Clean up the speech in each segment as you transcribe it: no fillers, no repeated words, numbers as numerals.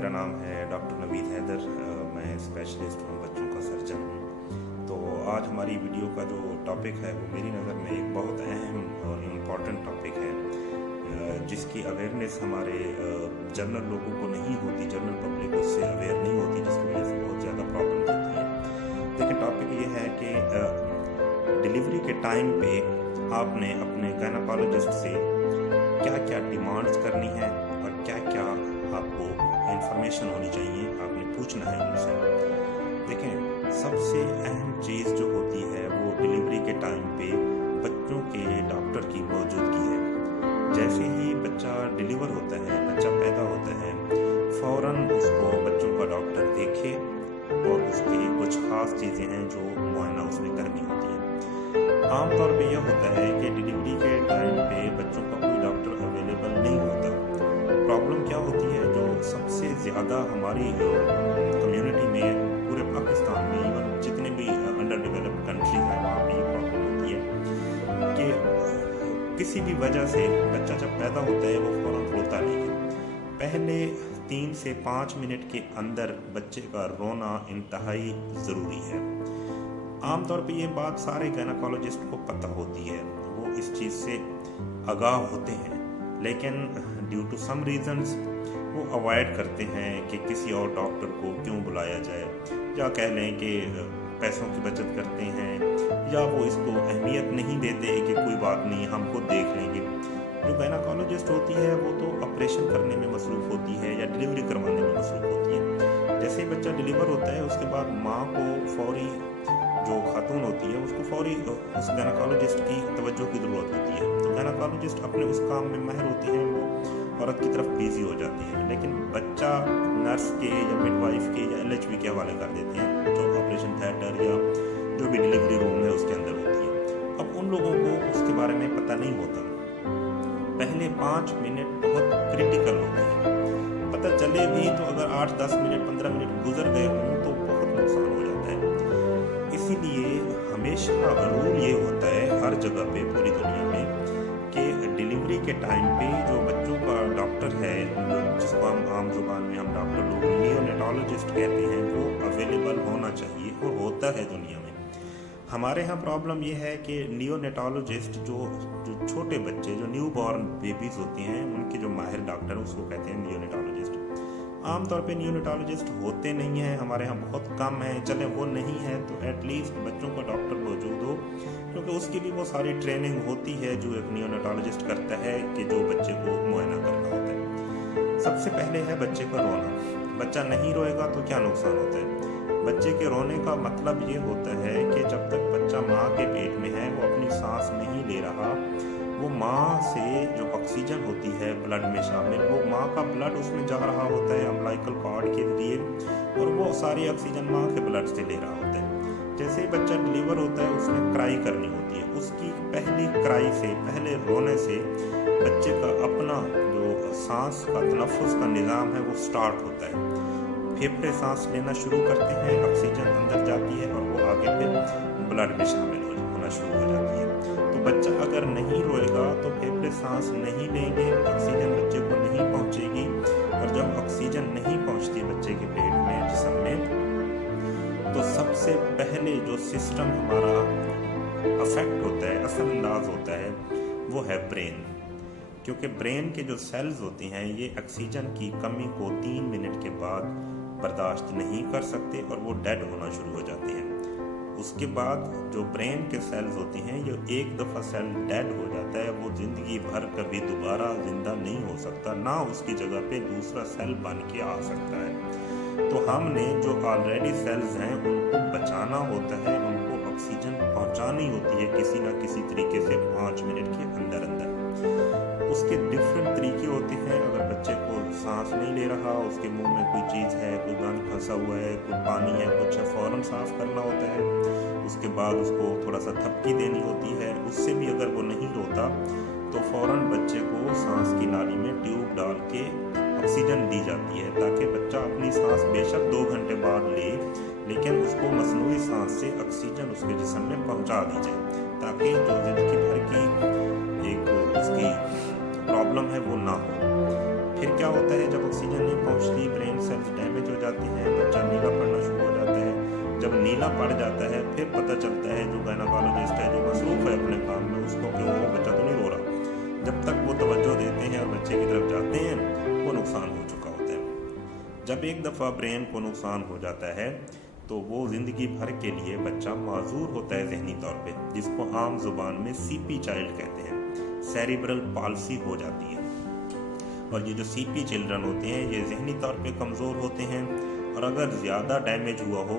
मेरा नाम है डॉक्टर नवीद हैदर। मैं स्पेशलिस्ट हूँ, बच्चों का सर्जन हूँ। तो आज हमारी वीडियो का जो टॉपिक है वो मेरी नज़र में एक बहुत अहम और इम्पॉर्टेंट टॉपिक है, जिसकी अवेयरनेस हमारे जनरल लोगों को नहीं होती, जनरल पब्लिक उससे अवेयर नहीं होती, जिसकी वजह से बहुत ज़्यादा प्रॉब्लम होती है। देखिए, टॉपिक ये है कि डिलीवरी के टाइम पे आपने अपने गायनेकोलॉजिस्ट से क्या क्या डिमांड्स करनी है और क्या क्या आपको इंफॉर्मेशन होनी चाहिए, आपने पूछना है उनसे। देखें, सबसे अहम चीज़ जो होती है वो डिलीवरी के टाइम पे बच्चों के डॉक्टर की मौजूदगी है। जैसे ही बच्चा डिलीवर होता है, बच्चा पैदा होता है, फ़ौरन उसको बच्चों का डॉक्टर देखे और उसकी कुछ ख़ास चीज़ें हैं जो मुआयना उसमें करनी होती है। आमतौर पे यह होता है कि डिलीवरी के टाइम पे बच्चों का कोई डॉक्टर अवेलेबल नहीं होता। प्रॉब्लम क्या होती है, जो सबसे ज़्यादा हमारी कम्युनिटी में, पूरे पाकिस्तान में, इवन जितने भी अंडर डेवलप्ड कंट्रीज हैं वहाँ पे ये प्रॉब्लम होती है कि किसी भी वजह से बच्चा जब पैदा होता है वो फ़ौरन रोता नहीं है। पहले 3 से 5 मिनट के अंदर बच्चे का रोना इंतहाई ज़रूरी है। आमतौर पे ये बात सारे गायनेकोलॉजिस्ट को पता होती है, वो इस चीज़ से आगाह होते हैं, लेकिन ड्यू टू सम रीजंस वो अवॉइड करते हैं कि किसी और डॉक्टर को क्यों बुलाया जाए, या कह लें कि पैसों की बचत करते हैं, या वो इसको अहमियत नहीं देते कि कोई बात नहीं, हम खुद देख लेंगे। जो गायनेकोलॉजिस्ट होती है वो तो ऑपरेशन करने में मसरूफ़ होती है या डिलीवरी करवाने में मसरूफ़ होती है। जैसे ही बच्चा डिलीवर होता है उसके बाद माँ को फौरी, जो खातून होती है उसको फौरी उस गायनेकोलॉजिस्ट की तवज्जो की ज़रूरत होती है। तो गायनेकोलॉजिस्ट अपने उस काम में माहिर होती है, वो औरत की तरफ बिजी हो जाती है, लेकिन बच्चा नर्स के या मिडवाइफ के या LHV के हवाले कर देते हैं, जो ऑपरेशन थिएटर या जो भी डिलीवरी रूम है उसके अंदर होती है। अब उन लोगों को उसके बारे में पता नहीं होता। पहले 5 मिनट बहुत क्रिटिकल होते हैं। पता चले भी तो अगर 8-10 मिनट 15 मिनट गुजर गए हों तो बहुत नुकसान हो जाता है। इसीलिए हमेशा रूल ये होता है हर जगह पे, पूरी दुनिया में, कि डिलीवरी के टाइम पे जो बच्चों का डॉक्टर है, जिसको हम आम जुबान में हम डॉक्टर लोग नियोनेटोलॉजिस्ट कहते हैं, वो अवेलेबल होना चाहिए और होता है दुनिया में। हमारे यहाँ प्रॉब्लम ये है कि नियोनेटोलॉजिस्ट जो छोटे बच्चे, जो न्यू बॉर्न बेबीज़ होती हैं, उनके जो माहिर डॉक्टर हैं उसको कहते हैं नियोनेटोलॉजिस्ट। आमतौर पे नियोनेटोलॉजिस्ट होते नहीं हैं, हमारे यहाँ बहुत कम हैं। चले वो नहीं है तो एटलीस्ट बच्चों का डॉक्टर मौजूद हो, क्योंकि उसकी भी वो सारी ट्रेनिंग होती है जो एक नियोनेटोलॉजिस्ट करता है कि जो बच्चे को मुआयना करना होता है। सबसे पहले है बच्चे का रोना। बच्चा नहीं रोएगा तो क्या नुकसान होता है? बच्चे के रोने का मतलब ये होता है कि जब तक बच्चा माँ के पेट में है वो अपनी सांस नहीं ले रहा, वो माँ से जो ऑक्सीजन होती है ब्लड में शामिल, वो माँ का ब्लड उसमें जा रहा होता है अम्बिलिकल कॉर्ड के जरिए, और वो सारी ऑक्सीजन माँ के ब्लड से ले रहा होता है। जैसे ही बच्चा डिलीवर होता है उसने क्राई करनी होती है। उसकी पहली क्राई से, पहले रोने से बच्चे का अपना जो सांस का तनफ्फुस का निज़ाम है वो स्टार्ट होता है। फेफड़े सांस लेना शुरू करते हैं, ऑक्सीजन अंदर जाती है और वो आगे फिर ब्लड में शामिल होना शुरू हो जाती है। तो बच्चा अगर नहीं रोएगा तो फेफड़े सांस नहीं लेंगे, ऑक्सीजन बच्चे को नहीं पहुंचेगी, और जब ऑक्सीजन नहीं पहुंचती बच्चे के पेट में, जिस्म में, तो सबसे पहले जो सिस्टम हमारा अफेक्ट होता है, असरअंदाज होता है, वो है ब्रेन। क्योंकि ब्रेन के जो सेल्स होती हैं ये ऑक्सीजन की कमी को 3 मिनट के बाद बर्दाश्त नहीं कर सकते और वो डेड होना शुरू हो जाते हैं। उसके बाद जो ब्रेन के सेल्स होते हैं, ये एक दफ़ा सेल डेड हो जाता है, वो ज़िंदगी भर कभी दोबारा ज़िंदा नहीं हो सकता, ना उसकी जगह पे दूसरा सेल बन के आ सकता है। तो हमने जो ऑलरेडी सेल्स हैं उनको बचाना होता है, उनको ऑक्सीजन पहुंचानी होती है किसी ना किसी तरीके से 5 मिनट के अंदर अंदर। उसके डिफरेंट तरीके होते हैं। अगर बच्चे को सांस नहीं ले रहा, उसके मुंह में कोई चीज़ है, कोई गंद फंसा हुआ है, कोई पानी है, कुछ है, फ़ौरन साफ़ करना होता है। उसके बाद उसको थोड़ा सा थपकी देनी होती है। उससे भी अगर वो नहीं रोता तो फ़ौरन बच्चे को सांस की नाली में ट्यूब डाल के ऑक्सीजन दी जाती है, ताकि बच्चा अपनी सांस बेशक 2 घंटे बाद ले, लेकिन उसको मसनूई सांस से ऑक्सीजन उसके जिस्म में पहुंचा दी जाए, ताकि जो ज़िंदगी भर की एक उसकी प्रॉब्लम है वो ना हो। फिर क्या होता है, जब ऑक्सीजन नहीं पहुंचती ब्रेन सेल्स डैमेज हो जाते हैं, बच्चा नीला पड़ना शुरू हो जाता है। जब नीला पड़ जाता है फिर पता चलता है जो गायनोकोलॉजिस्ट है, जो मसरूफ़ है अपने काम में, उसको कि वो बच्चा तो नहीं रो रहा। जब तक वो तवज्जो देते हैं और बच्चे की तरफ जाते हैं, वो नुकसान हो चुका होता है। जब एक दफ़ा ब्रेन को नुकसान हो जाता है तो वो ज़िंदगी भर के लिए बच्चा माजूर होता है जहनी तौर पे, जिसको आम ज़ुबान में सीपी चाइल्ड कहते हैं। सेरिब्रल पाल्सी हो जाती है। और ये जो सीपी चिल्ड्रन होते हैं ये जहनी तौर पे कमज़ोर होते हैं, और अगर ज़्यादा डैमेज हुआ हो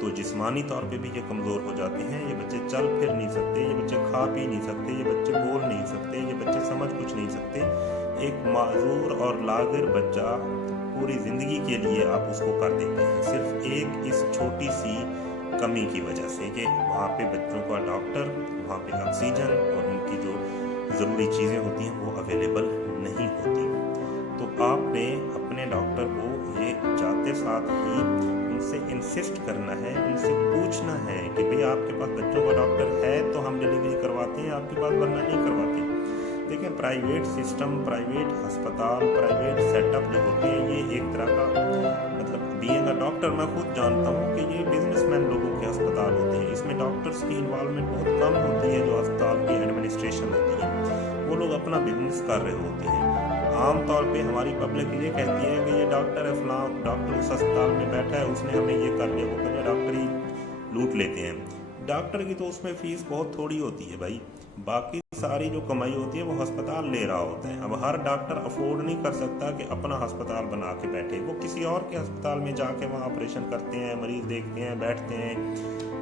तो जिस्मानी तौर पे भी ये कमज़ोर हो जाते हैं। ये बच्चे चल फिर नहीं सकते, ये बच्चे खा पी नहीं सकते, ये बच्चे बोल नहीं सकते, ये बच्चे समझ कुछ नहीं सकते। एक माजूर और लागिर बच्चा पूरी ज़िंदगी के लिए आप उसको कर देते हैं, सिर्फ एक इस छोटी सी कमी की वजह से कि वहाँ पे बच्चों का डॉक्टर, वहाँ पे ऑक्सीजन और उनकी जो ज़रूरी चीज़ें होती हैं वो अवेलेबल नहीं होती। तो आपने अपने डॉक्टर को ये जाते साथ ही उनसे इंसिस्ट करना है, उनसे पूछना है कि भाई आपके पास बच्चों का डॉक्टर है तो हम डिलीवरी करवाते हैं, आपके पास वरना नहीं करवाते। देखिए, प्राइवेट सिस्टम, प्राइवेट अस्पताल, प्राइवेट सेटअप जो होते हैं ये एक तरह का, मतलब बीइंग अ डॉक्टर मैं खुद जानता हूँ कि ये बिजनेसमैन लोगों के अस्पताल होते हैं। इसमें डॉक्टर्स की इन्वॉल्वमेंट बहुत कम होती है। जो अस्पताल की एडमिनिस्ट्रेशन होती है वो लोग अपना बिजनेस कर रहे होते हैं। आम तौर पे हमारी पब्लिक ये कहती है कि ये डॉक्टर है, फलां डॉक्टर उस अस्पताल में बैठा है, उसने हमें ये कर लिया, वो कर लिया, डॉक्टर ही लूट लेते हैं। डॉक्टर की तो उसमें फीस बहुत थोड़ी होती है भाई, बाकी सारी जो कमाई होती है वो अस्पताल ले रहा होता है। अब हर डॉक्टर अफोर्ड नहीं कर सकता कि अपना अस्पताल बना के बैठे, वो किसी और के अस्पताल में जाके वहाँ ऑपरेशन करते हैं, मरीज देखते हैं, बैठते हैं।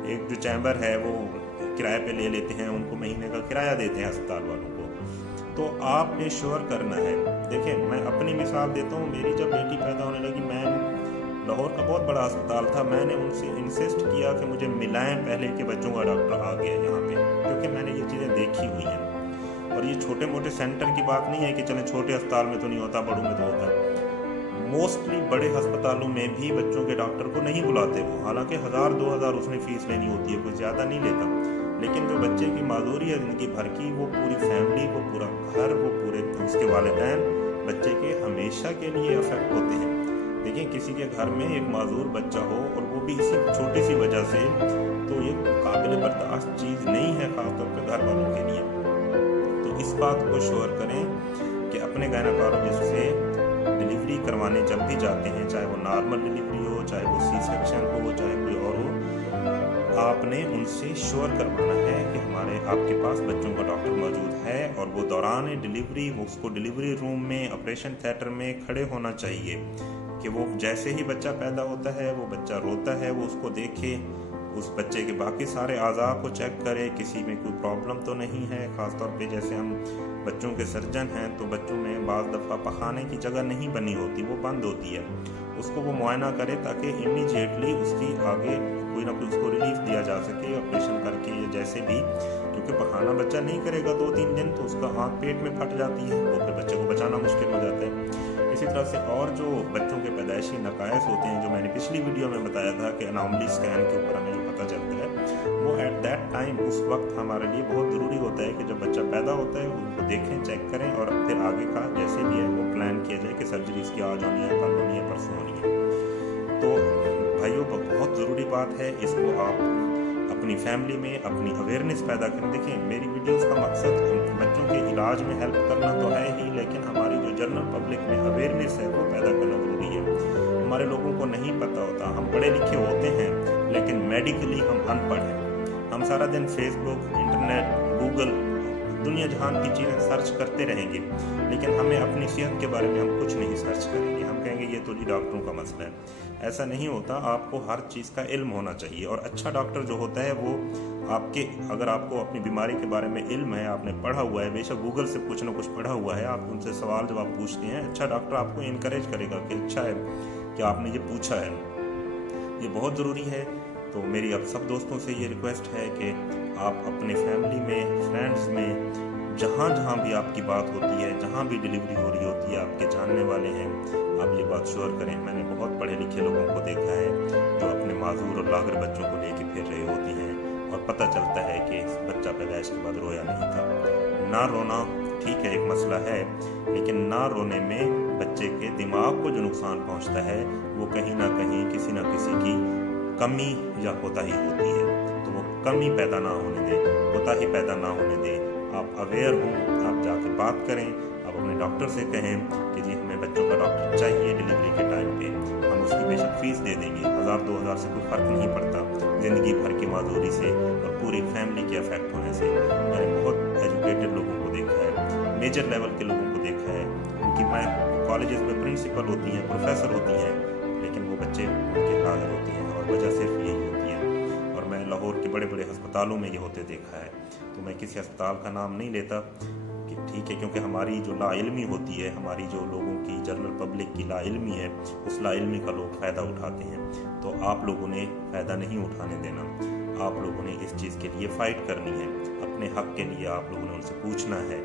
एक जो चैम्बर है वो किराए पे ले लेते हैं, उनको महीने का किराया देते हैं अस्पताल वालों को। तो आपने श्योर करना है। देखिए, मैं अपनी मिसाल देता हूँ। मेरी जब बेटी पैदा होने लगी, मैं लाहौर का बहुत बड़ा अस्पताल था, मैंने उनसे इंसिस्ट किया कि मुझे मिलाएं पहले कि बच्चों का डॉक्टर आ गया यहाँ पे, क्योंकि मैंने ये चीज़ें देखी हुई हैं। और ये छोटे मोटे सेंटर की बात नहीं है कि चलें छोटे अस्पताल में तो नहीं होता, बड़ों में तो होता है। मोस्टली बड़े अस्पतालों में भी बच्चों के डॉक्टर को नहीं बुलाते वो, हालांकि 1000-2000 उसने फीस लेनी होती है, कोई ज़्यादा नहीं लेता। लेकिन जो बच्चे की माजूरी है ज़िंदगी भर की, वो पूरी फैमिली, वो पूरा घर, वो पूरे उसके वालिदैन बच्चे के हमेशा के लिए अफेक्ट होते हैं। देखिए, किसी के घर में एक माजूर बच्चा हो और वो भी इसी छोटी सी वजह से, तो ये काबिल बर्दाश्त चीज़ नहीं है, खासतौर पर घर वालों के लिए। तो इस बात को श्योर करें कि अपने गायनोकोलॉजिस्ट से डिलीवरी करवाने जब भी जाते हैं, चाहे वो नॉर्मल डिलीवरी हो, चाहे वो सी सेक्शन हो, चाहे कोई और हो, आपने उनसे श्योर करवाना है कि आपके पास बच्चों का डॉक्टर मौजूद है। और वो दौरान डिलीवरी उसको डिलीवरी रूम में, ऑपरेशन थिएटर में खड़े होना चाहिए कि वो जैसे ही बच्चा पैदा होता है, वो बच्चा रोता है, वो उसको देखे, उस बच्चे के बाकी सारे आज़ा को चेक करे, किसी में कोई प्रॉब्लम तो नहीं है। ख़ासतौर पे जैसे हम बच्चों के सर्जन हैं तो बच्चों में बाज़ दफ़ा पखाने की जगह नहीं बनी होती, वो बंद होती है, उसको वो मुआयना करे ताकि इमीडिएटली उसकी आगे कोई ना कोई उसको रिलीफ दिया जा सके ऑपरेशन करके या जैसे भी। क्योंकि पखाना बच्चा नहीं करेगा 2-3 दिन तो उसका आँख पेट में फट जाती है, वो फिर बच्चे को बचाना मुश्किल हो जाता है। इसी तरह से और जो बच्चों के पैदाइशी नकायस होते हैं, जो मैंने पिछली वीडियो में बताया था कि अनॉमली स्कैन के ऊपर हमें जो पता चलता है, वो एट दैट टाइम, उस वक्त हमारे लिए बहुत ज़रूरी होता है कि जब बच्चा पैदा होता है उनको देखें, चेक करें और फिर आगे का जैसे भी है वो प्लान किया जाए कि सर्जरी इसकी आज होनी है, कल होनी है, परसों होनी है। तो भाइयों, बहुत ज़रूरी बात है, इसको आप अपनी फैमिली में अपनी अवेयरनेस पैदा करें। देखिए, मेरी वीडियोस का मकसद बच्चों के इलाज में हेल्प करना तो है ही, लेकिन हमारी जो जनरल पब्लिक में अवेयरनेस है वो पैदा करना ज़रूरी है। हमारे लोगों को नहीं पता होता, हम पढ़े लिखे होते हैं लेकिन मेडिकली हम अनपढ़ हैं। हम सारा दिन फेसबुक, इंटरनेट, गूगल, दुनिया जहान की चीज़ें सर्च करते रहेंगे, लेकिन हमें अपनी सेहत के बारे में हम कुछ नहीं सर्च करेंगे। हम कहेंगे ये तो जी डॉक्टरों का मसला है। ऐसा नहीं होता, आपको हर चीज़ का इल्म होना चाहिए। और अच्छा डॉक्टर जो होता है वो आपके, अगर आपको अपनी बीमारी के बारे में इल्म है, आपने पढ़ा हुआ है, बेशक गूगल से कुछ ना कुछ पढ़ा हुआ है, आप उनसे सवाल जवाब पूछते हैं, अच्छा डॉक्टर आपको इनकरेज करेगा कि अच्छा है कि आपने ये पूछा है, ये बहुत ज़रूरी है। तो मेरी अब सब दोस्तों से ये रिक्वेस्ट है कि आप अपने फैमिली में, फ्रेंड्स में, जहाँ जहाँ भी आपकी बात होती है, जहाँ भी डिलीवरी हो रही होती है, आपके जानने वाले हैं, आप ये बात श्योर करें। मैंने बहुत पढ़े लिखे लोगों को देखा है जो अपने माजूर और लागर बच्चों को लेके फिर रहे होते हैं और पता चलता है कि बच्चा पैदाइश के बाद रोया नहीं था। ना रोना ठीक है, एक मसला है, लेकिन ना रोने में बच्चे के दिमाग को जो नुकसान पहुंचता है वो कहीं ना कहीं किसी न किसी की कमी या कोताही होती है। तो वो कमी पैदा ना होने दें, कोताही पैदा ना होने दें। आप अवेयर हों, आप जाके बात करें, आप अपने डॉक्टर से कहें कि जी हमें बच्चों का डॉक्टर चाहिए डिलीवरी के टाइम पे, हम उसकी बेशक फ़ीस दे देंगे, 1000-2000 से कोई फ़र्क नहीं पड़ता ज़िंदगी भर की माजूरी से और पूरी फैमिली के अफेक्ट होने से। मैंने बहुत एजुकेटेड लोगों को देखा है, मेजर लेवल के लोगों को देखा है, उनकी मैं कॉलेजेस में प्रिंसिपल होती हैं, प्रोफेसर होती हैं, लेकिन वो बच्चे उनके हाजिर होती हैं और वजह सिर्फ यही होती है। और मैं लाहौर के बड़े बड़े अस्पतालों में ये होते देखा है। तो मैं किसी अस्पताल का नाम नहीं लेता कि ठीक है, क्योंकि हमारी जो लाइल्मी होती है, हमारी जो लोगों की जनरल पब्लिक की लाइल्मी है, उस लाइल्मी का लोग फ़ायदा उठाते हैं। तो आप लोगों ने फ़ायदा नहीं उठाने देना, आप लोगों ने इस चीज़ के लिए फ़ाइट करनी है, अपने हक़ के लिए आप लोगों ने उनसे पूछना है।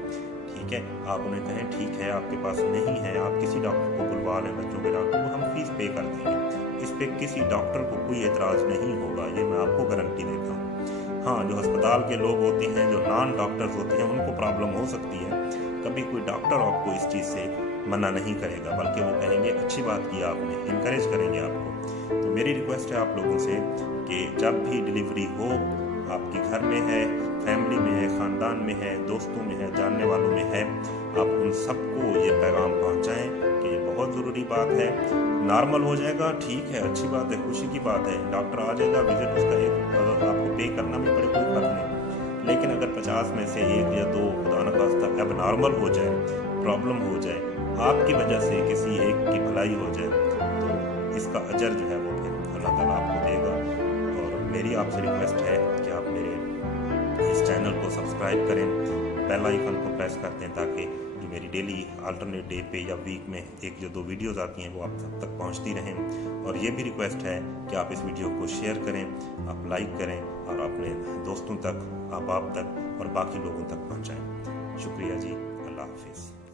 ठीक है, आप उन्हें कहें ठीक है आपके पास नहीं है, आप किसी डॉक्टर को बुलवा लें, बच्चों के डॉक्टर को, हम फ़ीस पे कर देंगे। इस पे किसी डॉक्टर को कोई एतराज़ नहीं होगा, ये मैं आपको गारंटी देता हूँ। हाँ, जो अस्पताल के लोग होते हैं, जो नॉन डॉक्टर्स होते हैं, उनको प्रॉब्लम हो सकती है। कभी कोई डॉक्टर आपको इस चीज़ से मना नहीं करेगा, बल्कि वो कहेंगे अच्छी बात की आपने, इनकरेज करेंगे आपको। तो मेरी रिक्वेस्ट है आप लोगों से कि जब भी डिलीवरी हो, आपके घर में है, फैमिली में है, ख़ानदान में है, दोस्तों में है, जानने वालों में है, आप उन सबको ये पैगाम पहुंचाएं कि ये बहुत ज़रूरी बात है। नॉर्मल हो जाएगा, ठीक है, अच्छी बात है, खुशी की बात है, डॉक्टर आ जाएगा, विजिट उसका एक आपको पे करना भी पड़े, कोई फ़र्क नहीं। लेकिन अगर 50 में से 1 या 2 खुदा न खास्ता अब नॉर्मल हो जाए, प्रॉब्लम हो जाए, आपकी वजह से किसी एक की भलाई हो जाए, तो इसका अजर जो है वो फिर अल्लाह ताला आपको देगा। और मेरी आपसे रिक्वेस्ट है कि आप मेरे इस चैनल को सब्सक्राइब करें, बेल आइकन को प्रेस कर दें, ताकि जो मेरी डेली अल्टरनेट डे पे या वीक में 1 या 2 वीडियोज़ आती हैं वो आप सब तक पहुंचती रहें। और ये भी रिक्वेस्ट है कि आप इस वीडियो को शेयर करें, आप लाइक करें और अपने दोस्तों तक, अहबाब तक और बाकी लोगों तक पहुंचाएं। शुक्रिया जी, अल्लाह हाफिज़।